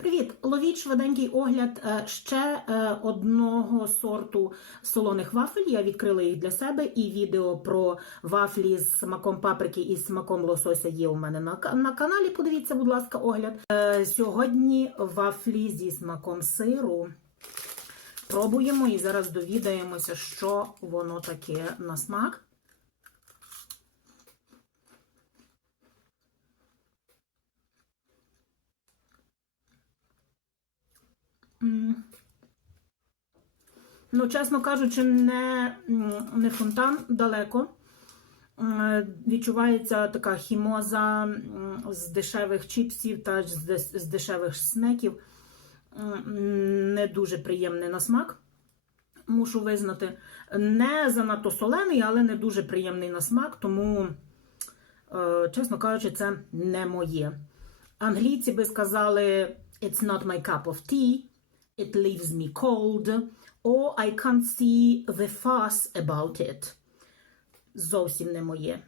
Привіт! Ловіть швиденький огляд е, ще е, одного сорту солоних вафель. Я відкрила їх для себе, і відео про вафлі з смаком паприки і смаком лосося є у мене на, на каналі. Подивіться, будь ласка, огляд. Е, Сьогодні вафлі зі смаком сиру. Пробуємо і зараз довідаємося, що воно таке на смак. Ну, чесно кажучи, не, не фонтан далеко. Е, Відчувається така хімоза з дешевих чіпсів та з дешевих снеків. Не дуже приємний на смак. Мушу визнати. Не занадто солений, але не дуже приємний на смак, тому, е, чесно кажучи, це не моє. Англійці би сказали: It's not my cup of tea, it leaves me cold, or I can't see the fuss about it. Зовсім не моє.